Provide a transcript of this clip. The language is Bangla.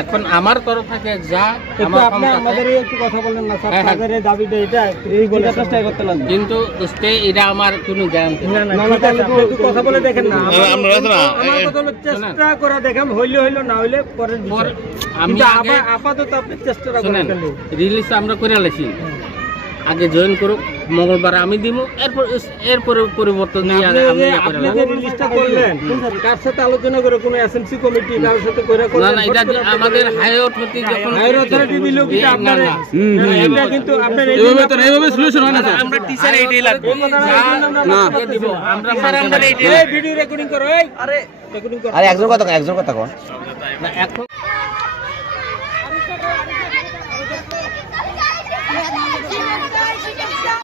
এখন আমার তরফ থেকে যা কিন্তু এটা আমার কোনো গ্যারান্টি কথা বলে দেখেন না, চেষ্টা করে দেখেন, হইলে হইলো না হইলে পরে আমি আপাতত আপনি চেষ্টা করেন। রিলিজ আমরা করে আলাইছি, আগে জয়েন করুক, মঙ্গলবার আমি দিব, এরপরে পরিবর্তন নিয়ে আপনি যে রিলিজটা করলেন কার সাথে আলোচনা করে, কোন এসএমসি কমিটি কার সাথে করে? না না, এটা আমাদের হাই অথরিটি যখন হায়ার অথরিটি দিল কি আপনারা? এটা কিন্তু আপনারা এইভাবে সলিউশন হয় না স্যার। আমরা টিচার এইটাই লাগবে না দিব আমরা স্যার আমরা এইটাই এই ভিডিও রেকর্ডিং করো, এই আরে রেকর্ডিং করো। আরে একজন কথা কন। না এখন